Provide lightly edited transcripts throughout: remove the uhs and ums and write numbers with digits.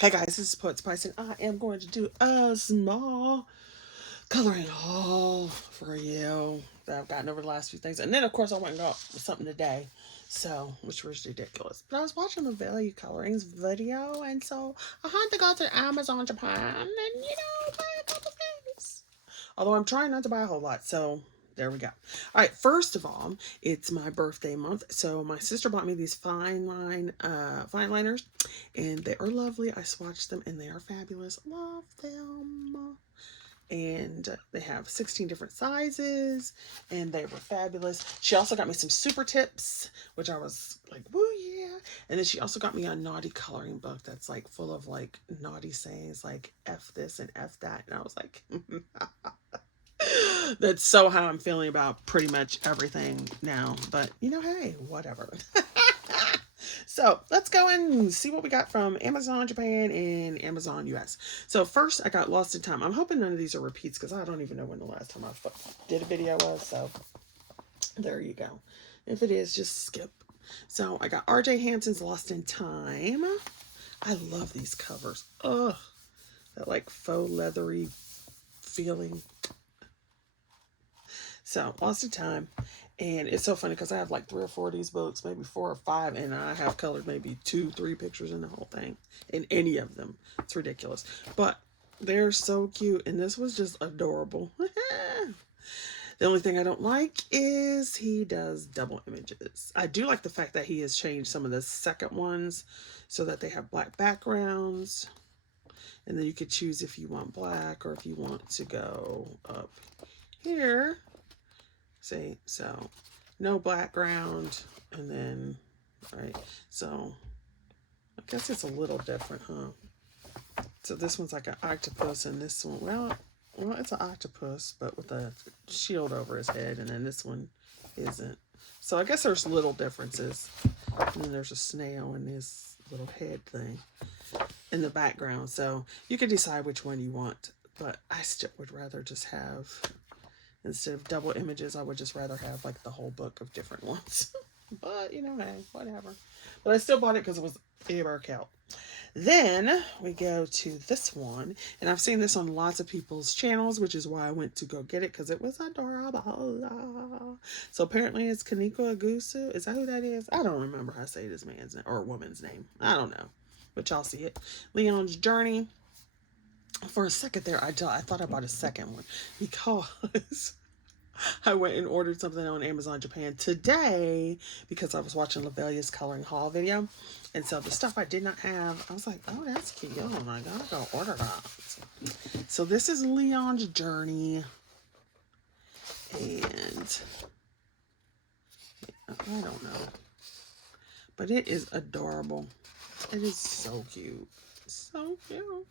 Hey guys, this is Poet Spice, and I am going to do a small coloring haul for you that I've gotten over the last few things. And then, of course, I went and got something today, so which was ridiculous. But I was watching the Value Colorings video, and so I had to go to Amazon Japan and, buy a couple things. Although I'm trying not to buy a whole lot, so there we go. All right, first of all, it's my birthday month, so my sister bought me these fine liners, and they are lovely. I swatched them, and they are fabulous. Love them. And they have 16 different sizes, and they were fabulous. She also got me some super tips, which I was like, woo, yeah. And then she also got me a naughty coloring book that's like full of like naughty sayings like F this and F that. And I was like, that's so how I'm feeling about pretty much everything now. But hey, whatever. So let's go and see what we got from Amazon Japan and Amazon US. So first, I got Lost in Time. I'm hoping none of these are repeats because I don't even know when the last time I did a video was. So there you go. If it is, just skip. So I got RJ Hampton's Lost in Time. I love these covers. Ugh, that like faux leathery feeling. So Lost in Time. And it's so funny because I have like 3 or 4 of these books, maybe 4 or 5, and I have colored maybe 2, 3 pictures in the whole thing, in any of them. It's ridiculous. But they're so cute, and this was just adorable. The only thing I don't like is he does double images. I do like the fact that he has changed some of the second ones so that they have black backgrounds. And then you could choose if you want black or if you want to go up here. See, so no background, and then, right, so I guess it's a little different, huh? So this one's like an octopus, and this one, well, it's an octopus, but with a shield over his head, and then this one isn't. So I guess there's little differences. And then there's a snail in his little head thing in the background. So you can decide which one you want, but I still would rather just have, instead of double images, I would just rather have like the whole book of different ones. But, hey, whatever. But I still bought it because it was a workout. Then we go to this one. And I've seen this on lots of people's channels, which is why I went to go get it because it was adorable. So apparently it's Kaneko Agusu. Is that who that is? I don't remember how to say this man's name or woman's name. I don't know. But y'all see it. Leon's Journey. For a second there, I thought I bought a second one because I went and ordered something on Amazon Japan today because I was watching Lavelia's coloring haul video. And so the stuff I did not have, I was like, oh, that's cute. Oh my God, I gotta order that. So this is Leon's Journey. And I don't know. But it is adorable. It is so cute. So cute.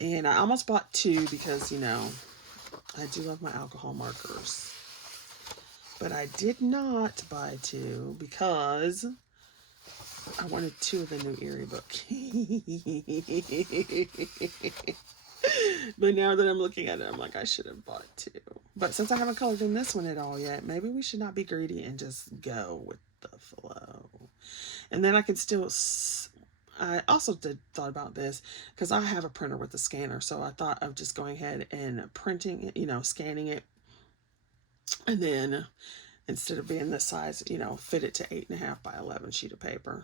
And I almost bought 2 because, I do love my alcohol markers. But I did not buy 2 because I wanted 2 of the new Eerie book. But now that I'm looking at it, I'm like, I should have bought 2. But since I haven't colored in this one at all yet, maybe we should not be greedy and just go with the flow. And then I can still... I also thought about this because I have a printer with a scanner. So I thought of just going ahead and printing it, scanning it. And then instead of being this size, fit it to 8.5 by 11 sheet of paper.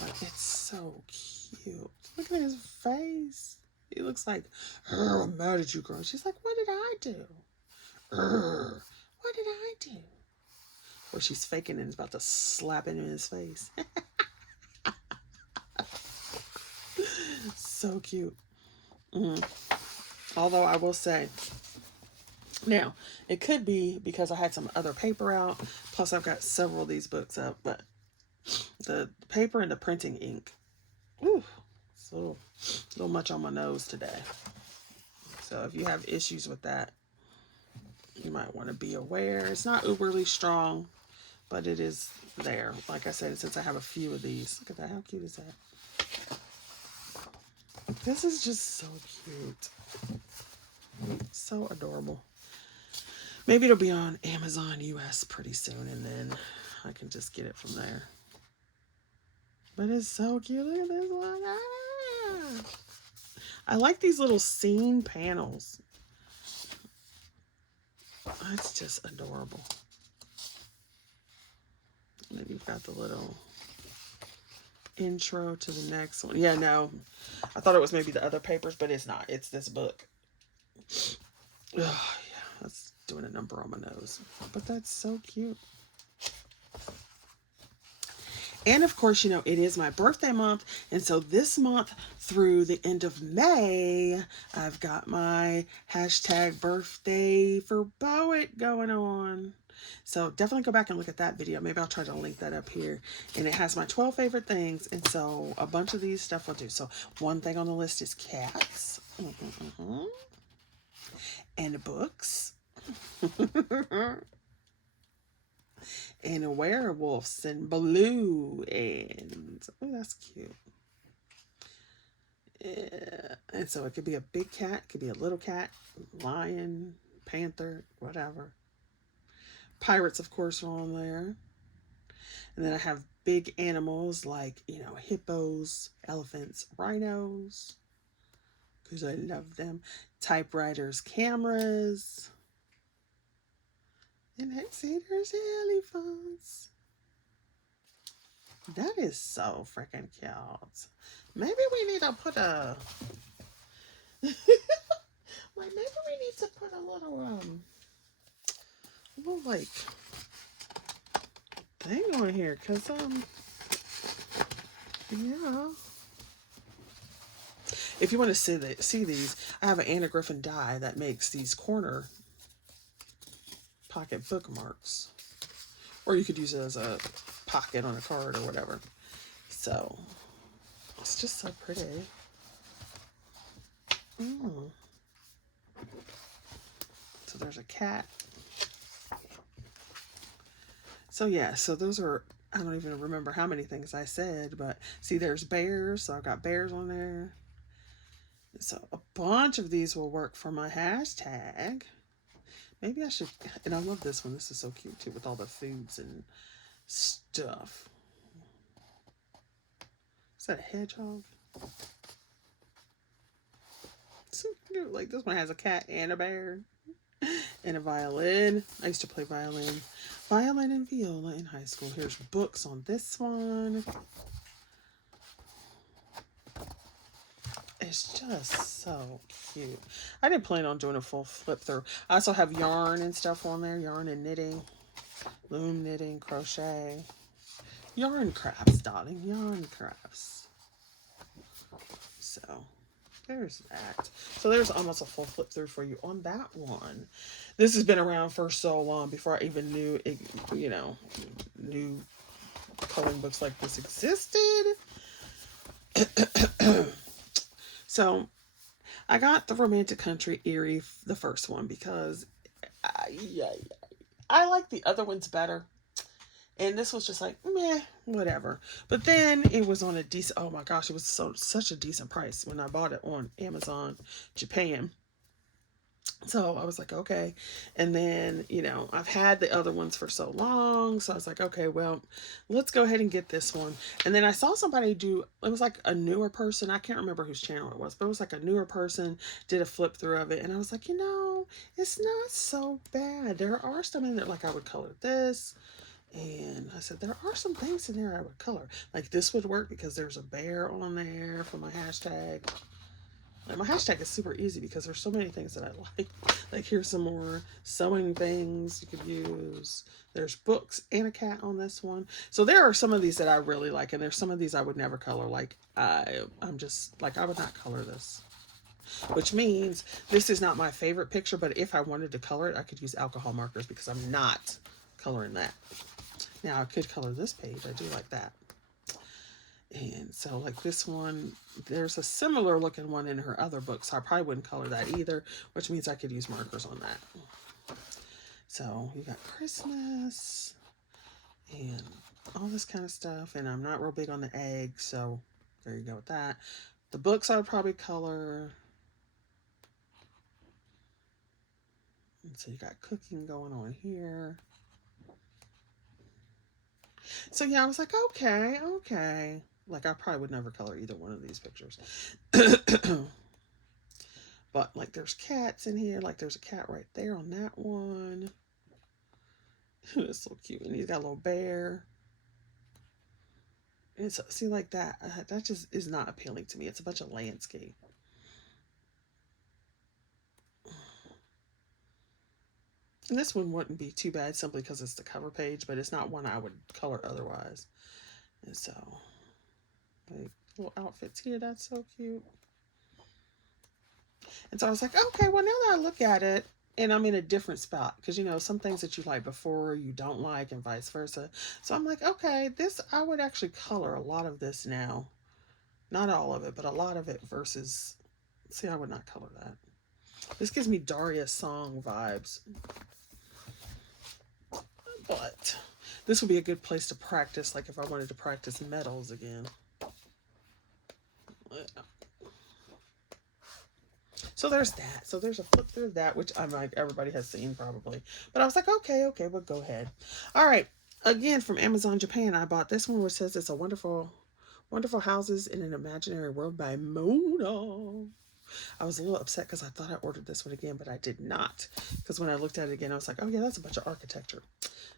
But it's so cute. Look at his face. He looks like, I'm mad at you, girl. She's like, what did I do? What did I do? Or she's faking and is about to slap it in his face. So cute. Although I will say, now, it could be because I had some other paper out. Plus, I've got several of these books up. But the paper and the printing ink, ooh, it's a little much on my nose today. So if you have issues with that, you might want to be aware. It's not overly strong, but it is there. Like I said, since I have a few of these. Look at that. How cute is that? This is just so cute. So adorable. Maybe it'll be on Amazon US pretty soon, and then I can just get it from there. But it's so cute. Look at this one. Ah! I like these little scene panels. It's just adorable. And then you've got the little intro to the next one. Yeah, no. I thought it was maybe the other papers, but it's not. It's this book. Oh, yeah. That's doing a number on my nose. But that's so cute. And of course, you know, it is my birthday month. And so this month through the end of May, I've got my hashtag birthday for Poet going on. So definitely go back and look at that video. Maybe I'll try to link that up here. And it has my 12 favorite things. And so a bunch of these stuff will do. So one thing on the list is cats. And books. And werewolves and blue. And oh, that's cute. Yeah. And so it could be a big cat. It could be a little cat. Lion. Panther. Whatever. Pirates, of course, are on there. And then I have big animals like, you know, hippos, elephants, rhinos, because I love them. Typewriters, cameras. And I see there's elephants. That is so freaking cute. Maybe we need to put a... like, maybe we need to put a little like thing on here, because yeah, if you want to see these, I have an Anna Griffin die that makes these corner pocket bookmarks, or you could use it as a pocket on a card or whatever. So it's just so pretty. So there's a cat. So yeah, so those are, I don't even remember how many things I said, but see, there's bears. So I've got bears on there. So a bunch of these will work for my hashtag. Maybe I should, and I love this one. This is so cute too, with all the foods and stuff. Is that a hedgehog? So cute. Like, this one has a cat and a bear and a violin. I used to play violin and viola in high school. Here's books on this one. It's just so cute. I didn't plan on doing a full flip through. I also have yarn and stuff on there. Yarn and knitting. Loom knitting, crochet. Yarn crafts, darling. Yarn crafts. So there's that. So there's almost a full flip through for you on that one. This has been around for so long before I even knew it, you know, knew coloring books like this existed. So I got the Romantic Country Eerie, the first one, because I like the other ones better. And this was just like, meh, whatever. But then it was on a decent, oh my gosh, it was such a decent price when I bought it on Amazon Japan. So I was like, okay. And then, you know, I've had the other ones for so long. So I was like, okay, well, let's go ahead and get this one. And then I saw somebody do, it was like a newer person. I can't remember whose channel it was, but it was like a newer person did a flip through of it. And I was like, you know, it's not so bad. There are some in there, like I would color this. And I said, there are some things in there I would color. Like this would work because there's a bear on there for my hashtag. Like my hashtag is super easy because there's so many things that I like. Like here's some more sewing things you could use. There's books and a cat on this one. So there are some of these that I really like. And there's some of these I would never color. Like I'm just like, I would not color this. Which means this is not my favorite picture. But if I wanted to color it, I could use alcohol markers because I'm not coloring that. Now I could color this page. I do like that. And so like this one, there's a similar looking one in her other book. So I probably wouldn't color that either, which means I could use markers on that. So you got Christmas and all this kind of stuff. And I'm not real big on the eggs. So there you go with that. The books I would probably color. And so you got cooking going on here. So yeah, I was like, okay. Like, I probably would never color either one of these pictures. But, like, there's cats in here. Like, there's a cat right there on that one. It's so cute. And he's got a little bear. And so, see, like that. That just is not appealing to me. It's a bunch of landscape. And this one wouldn't be too bad simply because it's the cover page, but it's not one I would color otherwise. And so, like, little outfits here. That's so cute. And so I was like, okay, well, now that I look at it, and I'm in a different spot, because, you know, some things that you like before you don't like, and vice versa. So I'm like, okay, this, I would actually color a lot of this now. Not all of it, but a lot of it versus, see, I would not color that. This gives me Daria song vibes. But this would be a good place to practice, like if I wanted to practice metals again. So there's that. So there's a flip through of that, which I'm like, everybody has seen probably. But I was like, okay, we'll go ahead. All right. Again, from Amazon Japan, I bought this one, which says it's a wonderful houses in an imaginary world by Mona. I was a little upset because I thought I ordered this one again, but I did not. Because when I looked at it again, I was like, oh yeah, that's a bunch of architecture.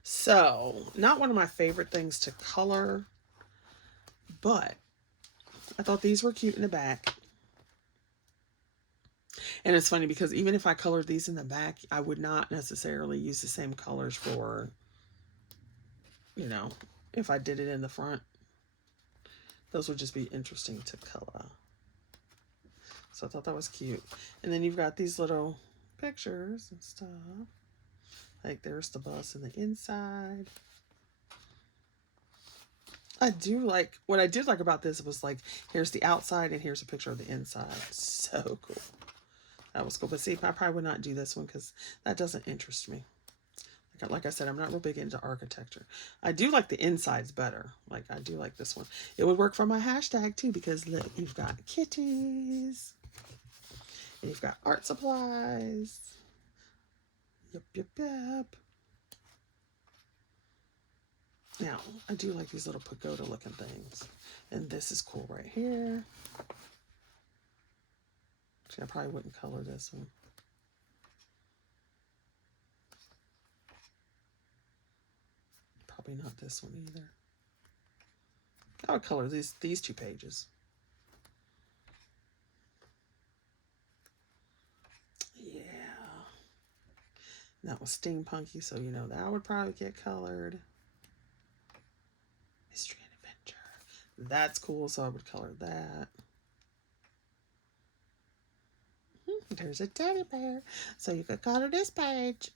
So, not one of my favorite things to color, but I thought these were cute in the back. And it's funny because even if I colored these in the back, I would not necessarily use the same colors for, you know, if I did it in the front. Those would just be interesting to color. So I thought that was cute. And then you've got these little pictures and stuff. Like there's the bus in the inside. I do like, what I did like about this was like, here's the outside and here's a picture of the inside. So cool. That was cool. But see, I probably would not do this one because that doesn't interest me. Like I said, I'm not real big into architecture. I do like the insides better. Like, I do like this one. It would work for my hashtag too because look, you've got kitties. And you've got art supplies. Yep. Now, I do like these little pagoda looking things. And this is cool right here. Actually, I probably wouldn't color this one. Probably not this one either. I would color these two pages. Yeah. That was steampunky, so you know that would probably get colored. Mystery and adventure. That's cool, so I would color that. There's a teddy bear, so you could color this page.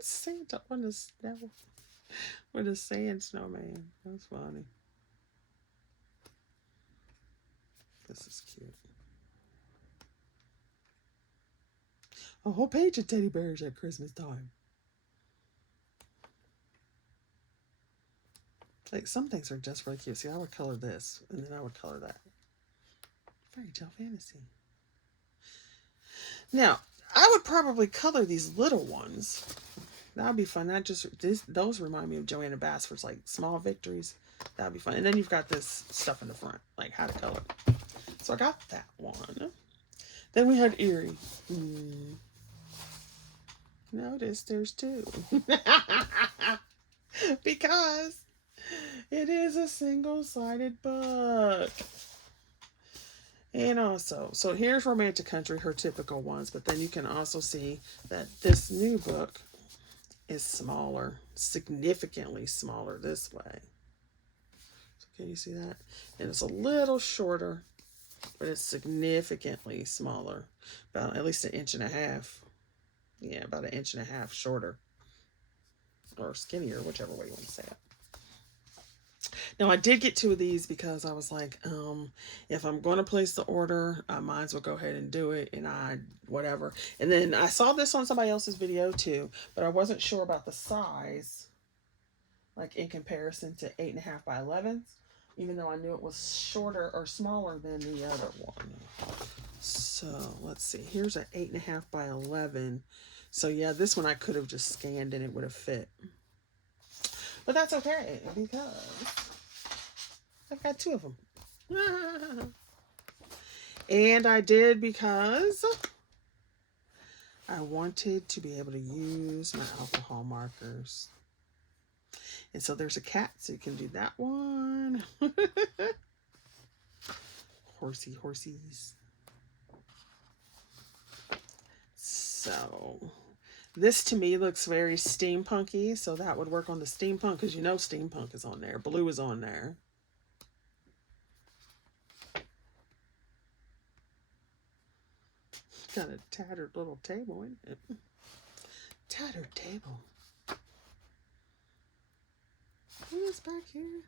Santa on the snow with a sand snowman. That's funny. This is cute. A whole page of teddy bears at Christmas time. Like, some things are just really cute. See, I would color this, and then I would color that. Fairy tale fantasy. Now, I would probably color these little ones. That would be fun. Those remind me of Joanna Basford's, like, small victories. That would be fun. And then you've got this stuff in the front, like how to color. So I got that one. Then we had Eerie. Notice there's two. Because it is a single-sided book. And also, so here's Romantic Country, her typical ones. But then you can also see that this new book is smaller, significantly smaller this way. So can you see that? And it's a little shorter, but it's significantly smaller, about at least 1.5 inches. Yeah, about 1.5 inches shorter, or skinnier, whichever way you want to say it. Now, I did get 2 of these because I was like, if I'm going to place the order, I might as well go ahead and do it, and whatever. And then I saw this on somebody else's video too, but I wasn't sure about the size, like in comparison to 8.5 by 11, even though I knew it was shorter or smaller than the other one. So let's see, here's an 8.5 by 11. So yeah, this one I could have just scanned and it would have fit. But that's okay, because I've got 2 of them. And I did because I wanted to be able to use my alcohol markers. And so there's a cat, so you can do that one. Horsies. So this to me looks very steampunky, so that would work on the steampunk, because you know steampunk is on there. Blue is on there. Got a tattered little table, isn't it? Tattered table. Who is back here?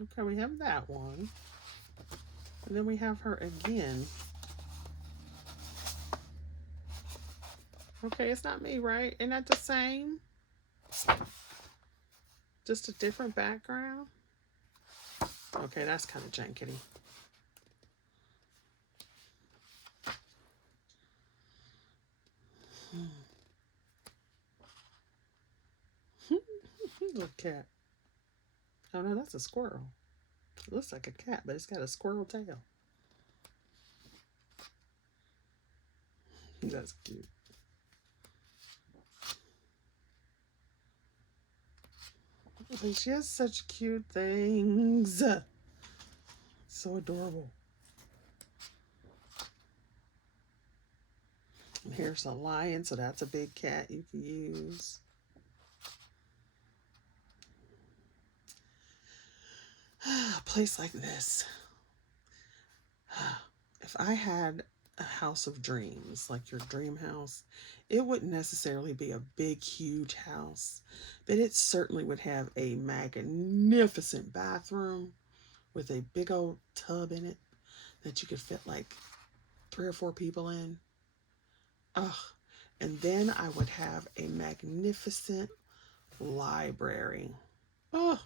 Okay, we have that one. And then we have her again. Okay, it's not me, right? Isn't that the same? Just a different background? Okay, that's kind of jankety. Little cat. Oh no, that's a squirrel. It looks like a cat, but it's got a squirrel tail. That's cute. She has such cute things. So adorable. And here's a lion, so that's a big cat you can use. A place like this. If I had a house of dreams, like your dream house, it wouldn't necessarily be a big, huge house, but it certainly would have a magnificent bathroom with a big old tub in it that you could fit like 3 or 4 people in. Ugh. And then I would have a magnificent library. Oh,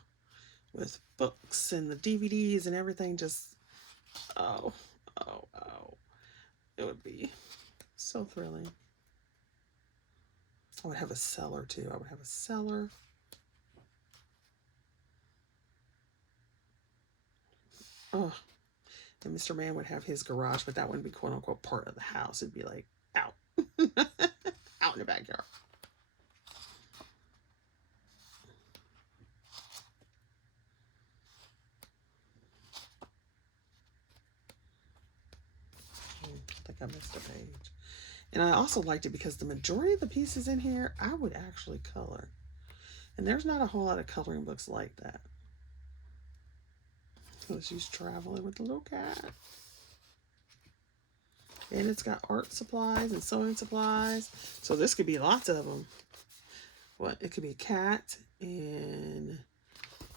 with books and the DVDs and everything. Just, oh. It would be so thrilling. I would have a cellar too. I would have a cellar. Oh, and Mr. Man would have his garage, but that wouldn't be quote unquote part of the house. It'd be like out, out in the backyard. I think I missed a page. And I also liked it because the majority of the pieces in here, I would actually color. And there's not a whole lot of coloring books like that. So she's traveling with the little cat. And it's got art supplies and sewing supplies. So this could be lots of them. What? It could be a cat and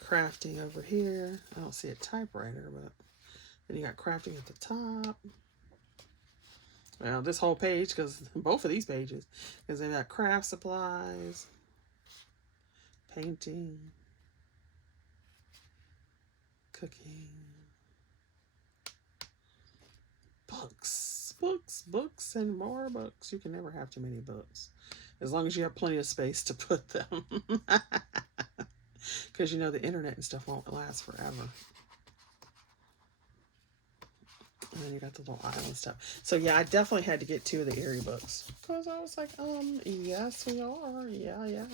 crafting over here. I don't see a typewriter, but then you got crafting at the top. Well, this whole page, because both of these pages, because they got craft supplies, painting, cooking, books, and more books. You can never have too many books, as long as you have plenty of space to put them. Because you know the internet and stuff won't last forever. And then you got the little island stuff. So yeah, I definitely had to get 2 of the Eerie books. Because I was like, yes we are. Yeah.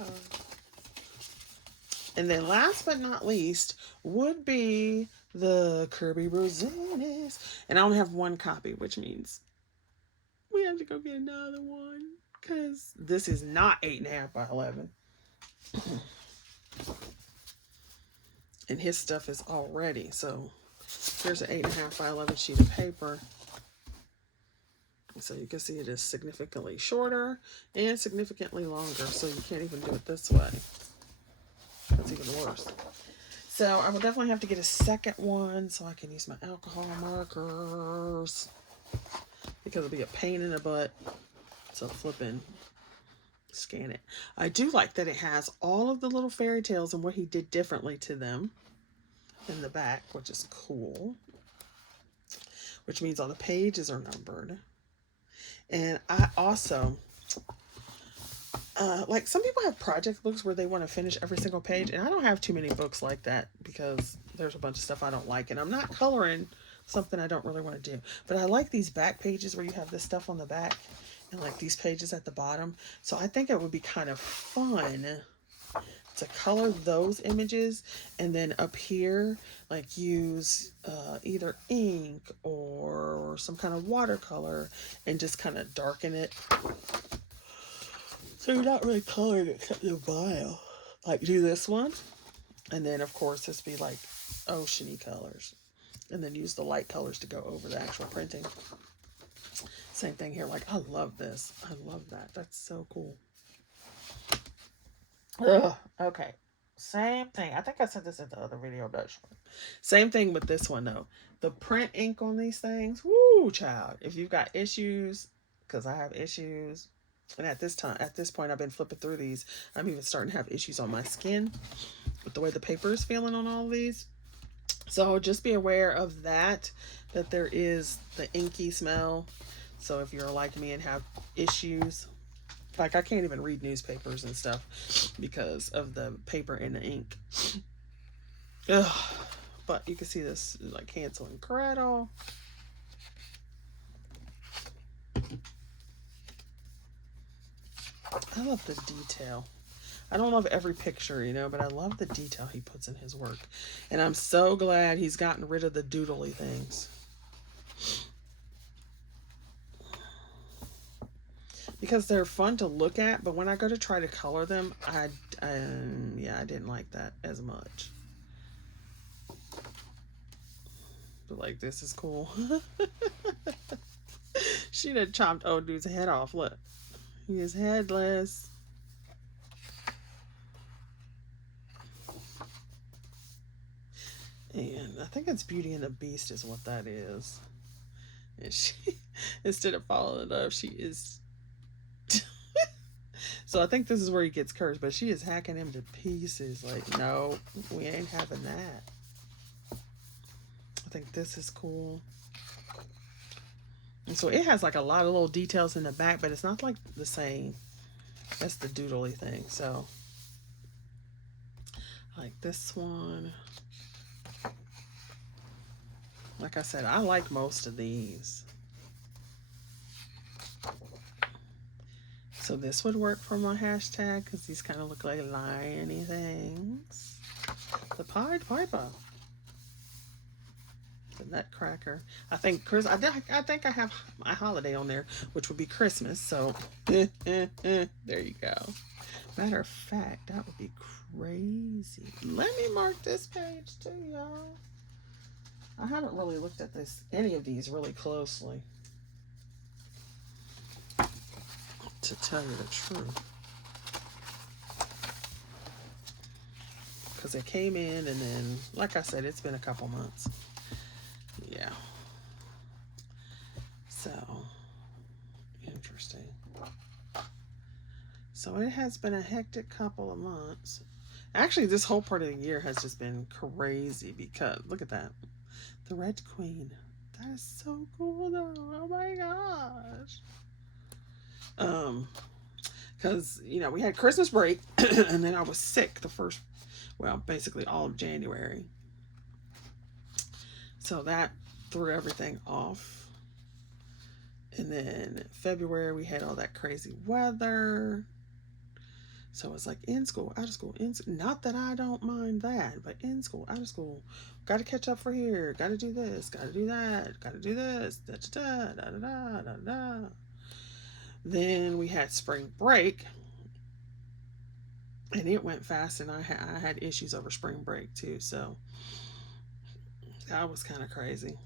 And then last but not least would be the Kirby Rosenis. And I only have 1 copy, which means we have to go get another one. Because this is not 8.5 by 11. And his stuff is all ready. So here's an 8.5 by 11 sheet of paper. So you can see it is significantly shorter and significantly longer. So you can't even do it this way. That's even worse. So I will definitely have to get a second one so I can use my alcohol markers. Because it'll be a pain in the butt to flipping scan it. I do like that it has all of the little fairy tales and what he did differently to them in the back, which is cool. Which means all the pages are numbered. And I also, like some people have project books where they want to finish every single page, and I don't have too many books like that because there's a bunch of stuff I don't like, and I'm not coloring something I don't really want to do. But I like these back pages where you have this stuff on the back and like these pages at the bottom. So I think it would be kind of fun to color those images, and then up here like use either ink or some kind of watercolor and just kind of darken it. So you're not really coloring except the bio. Like do this one, and then of course this be like oceany colors, and then use the light colors to go over the actual printing. Same thing here. Like I love this. I love that. That's so cool. Ugh. Okay. Same thing. I think I said this in the other video. I'm not sure. Same thing with this one though. The print ink on these things. Woo, child. If you've got issues, because I have issues. And at this point, I've been flipping through these. I'm even starting to have issues on my skin with the way the paper is feeling on all of these. So just be aware of that there is the inky smell. So if you're like me and have issues, like I can't even read newspapers and stuff because of the paper and the ink. Ugh. But you can see this like Hansel and Gretel. I love the detail. I don't love every picture, you know, but I love the detail he puts in his work. And I'm so glad he's gotten rid of the doodly things. Because they're fun to look at, but when I go to try to color them, I didn't like that as much. But like, this is cool. She done chopped old dude's head off. Look, he is headless. And I think it's Beauty and the Beast is what that is. And she, instead of following it up, she is. So I think this is where he gets cursed, but she is hacking him to pieces. Like, no, we ain't having that. I think this is cool. And so it has like a lot of little details in the back, but it's not like the same. That's the doodly thing. So like this one. Like I said, I like most of these. So this would work for my hashtag because these kind of look like liony things. The Pied Piper. The Nutcracker. I think I think I have my holiday on there, which would be Christmas. So there you go. Matter of fact, that would be crazy. Let me mark this page too, y'all. I haven't really looked at any of these really closely, to tell you the truth, because it came in and then, like I said, it's been a couple months. Yeah. So interesting. So it has been a hectic couple of months. Actually, this whole part of the year has just been crazy because look at that. The Red Queen. That is so cool though. Oh my gosh. Because, you know, we had Christmas break and then I was sick basically all of January. So that threw everything off. And then February we had all that crazy weather. So it's like in school, out of school, not that I don't mind that, but in school, out of school, got to catch up for here, got to do this, got to do that, got to do this, da da da da da da da. Then we had spring break, and it went fast, and I had issues over spring break too, so that was kind of crazy.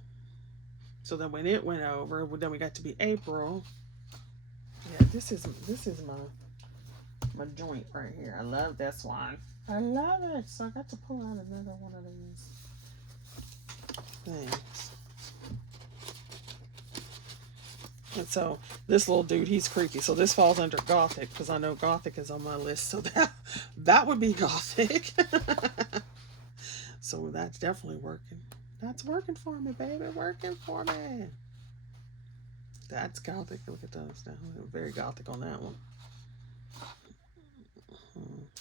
So then when it went over, then we got to be April. Yeah, this is my joint right here. I love this one. I love it. So I got to pull out another one of these things. And so this little dude, he's creepy. So this falls under Gothic because I know Gothic is on my list. So that would be Gothic. So that's definitely working. That's working for me, baby. Working for me. That's Gothic. Look at those now. Very Gothic on that one.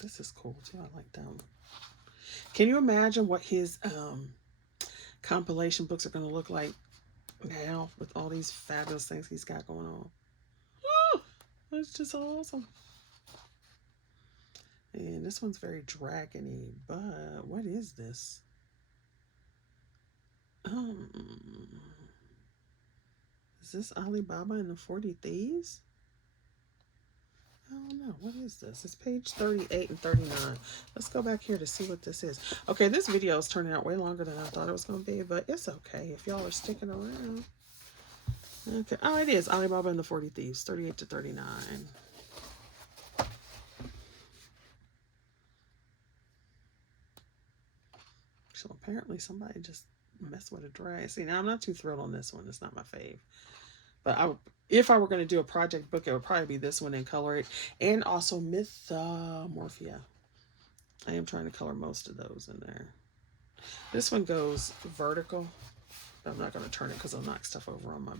This is cool too. I like that one. Can you imagine what his compilation books are going to look like now with all these fabulous things he's got going on? That's just awesome. And this one's very dragony, but what is this? Is this Alibaba and the 40 Thieves? I don't know. What is this? It's page 38 and 39. Let's go back here to see what this is. Okay, this video is turning out way longer than I thought it was going to be, but it's okay if y'all are sticking around. Okay. Oh, it is Alibaba and the 40 Thieves, 38 to 39. So apparently somebody just messed with a drag. See, now I'm not too thrilled on this one. It's not my fave. But if I were going to do a project book, it would probably be this one and color it. And also Mythomorphia. I am trying to color most of those in there. This one goes vertical. I'm not going to turn it because I'll knock stuff over on my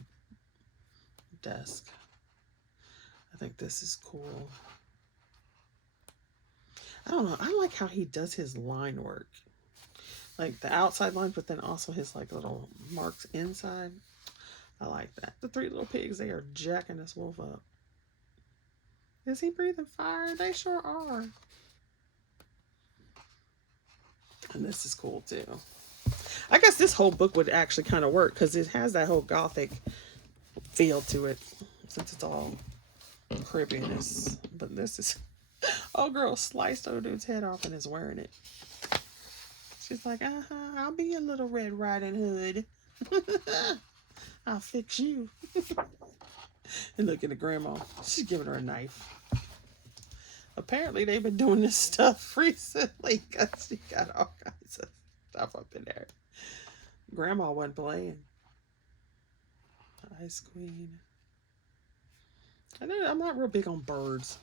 desk. I think this is cool. I don't know. I like how he does his line work. Like the outside lines, but then also his like little marks inside. I like that. The three little pigs, they are jacking this wolf up. Is he breathing fire? They sure are. And this is cool too. I guess this whole book would actually kind of work because it has that whole gothic feel to it. Since it's all creepiness. But this is... Oh, girl sliced old dude's head off and is wearing it. She's like, I'll be a little Red Riding Hood. I'll fix you. And look at the grandma. She's giving her a knife. Apparently, they've been doing this stuff recently because she got all kinds of stuff up in there. Grandma wasn't playing. Ice Queen. I'm not real big on birds.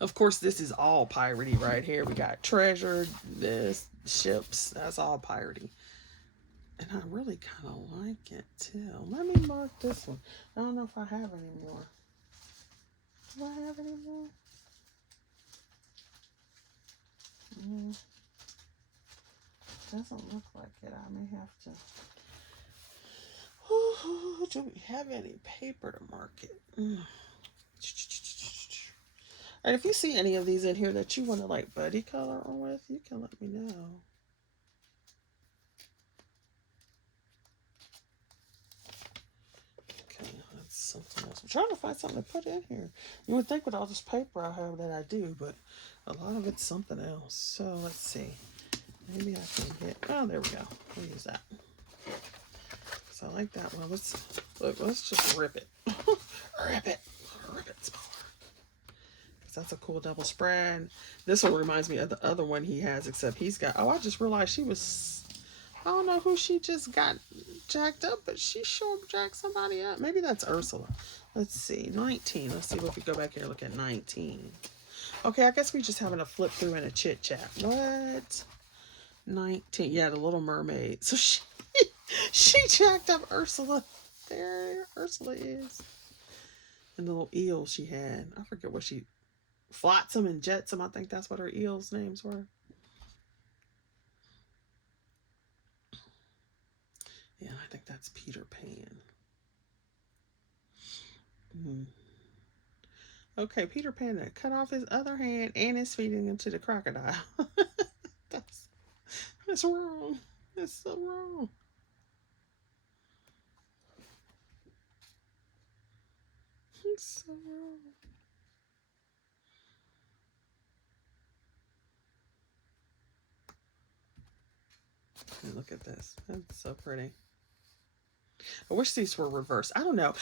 Of course, this is all piratey right here. We got treasure, this, ships. That's all piratey. And I really kind of like it, too. Let me mark this one. I don't know if I have any more. Do I have any more? Doesn't look like it. I may have to... Do we have any paper to mark it? Alright, if you see any of these in here that you want to like buddy color on with, you can let me know. Okay, that's something else. I'm trying to find something to put in here. You would think with all this paper I have that I do, but a lot of it's something else. So let's see. Maybe I can get... Oh, there we go. We'll use that. So I like that one. Let's just rip it. Rip it. Rip it smaller. That's a cool double spread. This one reminds me of the other one he has, except he's got... Oh, I just realized she was... I don't know who she just got jacked up, but she sure jacked somebody up. Maybe that's Ursula. Let's see. 19. Let's see if we go back here and look at 19. Okay, I guess we're just having a flip through and a chit-chat. What? 19. Yeah, the Little Mermaid. So she jacked up Ursula. There Ursula is. And the little eel she had. I forget what she... Flotsam and Jetsam, I think that's what her eels' names were. Yeah, I think that's Peter Pan. Okay, Peter Pan that cut off his other hand and is feeding him to the crocodile. That's wrong. That's so wrong. It's so wrong. Look at this. That's so pretty. I wish these were reversed. I don't know.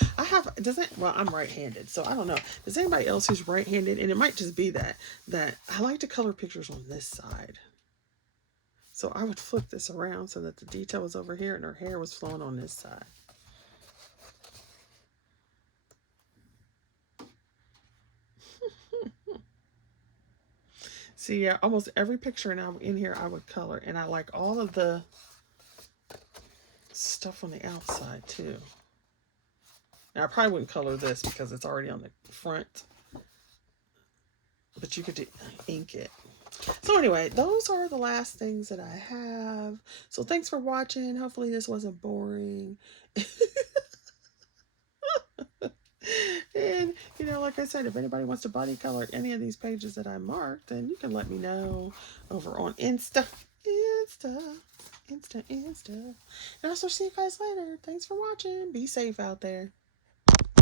Well, I'm right-handed, so I don't know. Does anybody else who's right-handed? And it might just be that I like to color pictures on this side. So I would flip this around so that the detail was over here and her hair was flowing on this side. See, yeah, almost every picture now in here I would color. And I like all of the stuff on the outside, too. Now, I probably wouldn't color this because it's already on the front. but you could ink it. So anyway, those are the last things that I have. So thanks for watching. Hopefully this wasn't boring. And, you know, like I said, if anybody wants to body color any of these pages that I marked, then you can let me know over on Insta. And I'll see you guys later. Thanks for watching. Be safe out there.